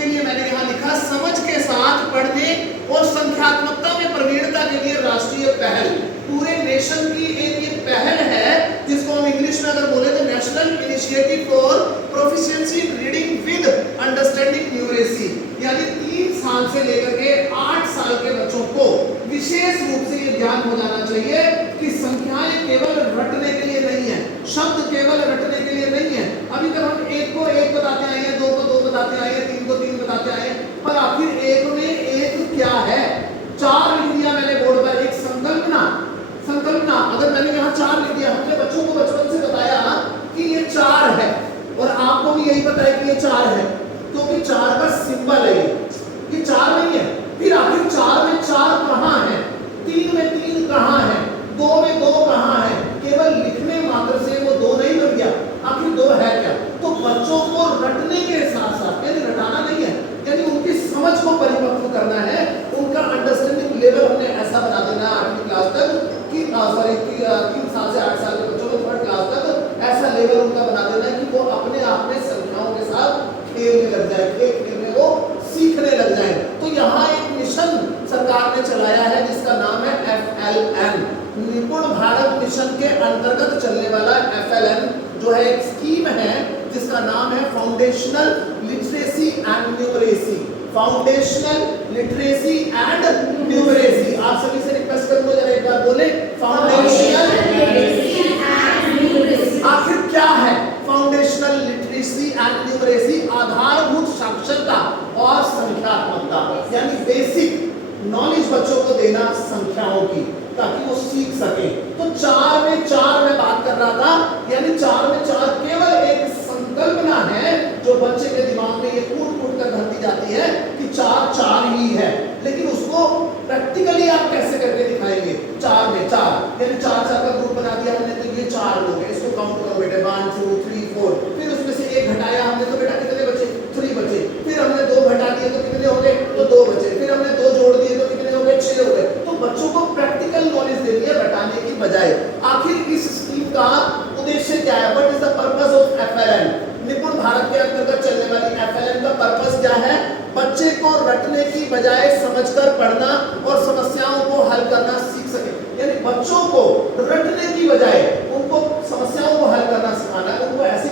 के लिए मैंने यहाँ लिखा समझ के साथ पढ़ने और संख्यात्मकता में प्रवीणता के लिए राष्ट्रीय पहल। पूरे नेशन की एक ये पहल है जिसको हम इंग्लिश में अगर बोले तो national initiative for proficiency in reading with understanding numeracy. यानी 3 साल से लेकर के 8 साल के बच्चों को विशेष रूप से ये ज्ञान हो जाना चाहिए कि संख्याएं केवल रटने के लिए नहीं है, शब्द केवल रटने के लिए नहीं है। अभी तक हम एक को एक बताते आए हैं, 2 को 2 बताते आए हैं, 3 को 3 बताते आए हैं, पर आखिर एक में एक क्या है? 4 लिख दिया मैंने बोर्ड पर, एक संकल्पना। संकल्पना अगर मैंने यहाँ 4 लिख दिया, हमने बच्चों को बचपन से बताया कि ये 4 है और आपको भी यही पता है कि ये 4 है क्योंकि 4 का सिंबल है, ये 4 नहीं है। फिर आखिर 4 में 4 कहाँ है, 3 में 3 कहाँ है, 2 में 2 कहाँ है? केवल लिखने मात्र से वो 2 नहीं बन गया, आखिर 2 है क्या? तो बच्चों को रटने के साथ साथ, यानी रटाना नहीं है, यानी उनकी समझ को परिपक्व करना है, उनका अंडरस्टैंडिंग लेवल हमने ऐसा बना देना है 8वीं क्लास तक कि 3 साल से 8 साल के बच्चों को 3rd क्लास तक ऐसा लेवल उनका बना देना है कि वो अपने आप में संख्याओं के साथ खेलने लग जाए, खेल में वो सीखने लग जाए। तो यहाँ एक मिशन सरकार ने चलाया है जिसका नाम है FLN, निपुण भारत मिशन के अंतर्गत चलने वाला FLN जो है एक स्कीम है जिसका नाम है foundational literacy and numeracy. Foundational literacy and numeracy. आप सभी से रिक्वेस्ट करूंगा जरा एक बार बोले फाउंडेशनल लिटरेसी एंड न्यूमरेसी। आखिर क्या है फाउंडेशनल लिटरेसी एंड न्यूमरेसी? आधारभूत साक्षरता और संख्यात्मकता, यानी बेसिक नॉलेज बच्चों को देना संख्याओं की ताकि वो सीख सके। तो 4 में 4 मैं बात कर रहा था, यानी 4 में 4 केवल एक संकल्पना है जो बच्चे के दिमाग में ये कूट-कूट कर भर दी जाती है कि 4 4 ही है, लेकिन उसको प्रैक्टिकली आप कैसे करके दिखाएंगे? 4 में 4 यानी 4 का ग्रुप बना दिया हमने तो ये 4 लोग हैं, इसको काउंट करो बेटे 1 2 3 4। फिर उसमें से एक घटाया हमने तो बेटा कितने बचे? 3 बचे। फिर हमने 2 घटा दिए तो कितने हो गए? तो 2 बचे। फिर हमने 2 जोड़ दिए तो कितने हो गए? 6 हो गए। तो बच्चों को प्रैक्टिकल नॉलेज देनी है रटाने की बजाय। आखिर इस स्कीम का उद्देश्य क्या है? What is the purpose of FLN? निपुण भारत के अंतर्गत चलने वाली FLN का पर्पस क्या है? बच्चे को रटने की बजाय समझकर पढ़ना और समस्याओं को हल करना सीख सके। यानी बच्चों को रटने की बजाय उनको समस्याओं को हल करना सिखाना है, उनको ऐसी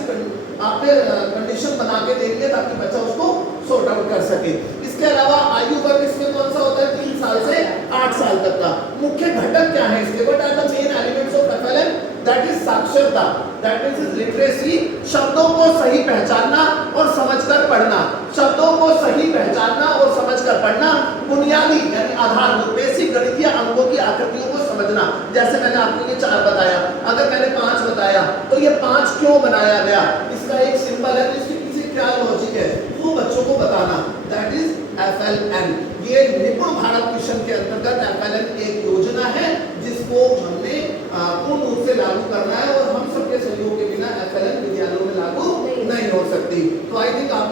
आपने कंडीशन बना के देनी है ताकि बच्चा उसको सॉर्ट आउट कर सके। इसके अलावा आयु वर्ग इसमें कौन सा होता है? 3 साल से 8 साल तक का। मुख्य घटक क्या है इसके? What are the main elements of FLN? That is साक्षरता, दैट मींस लिटरेसी, शब्दों को सही पहचानना और समझकर पढ़ना। शब्दों को सही पहचानना और समझकर पढ़ना। बुनियादी यानी आधारभूत बेसिक गणितीय अंकों की आकृतियों को समझना। जैसे मैंने आपको ये 4 बताया, अगर मैंने 5 बताया तो ये 5 क्यों बनाया गया? इसका एक सिंबल है, तो इसके पीछे क्या लॉजिक है वो बच्चों को बताना। That is FLN। ये निपुण भारत मिशन के अंतर्गत FLN एक योजना है जिसको हमने पूर्ण रूप से लागू करना है और हम सबके सहयोग के बिना FLN विद्यालयों में लागू नहीं हो सकती। तो आई थिंक आप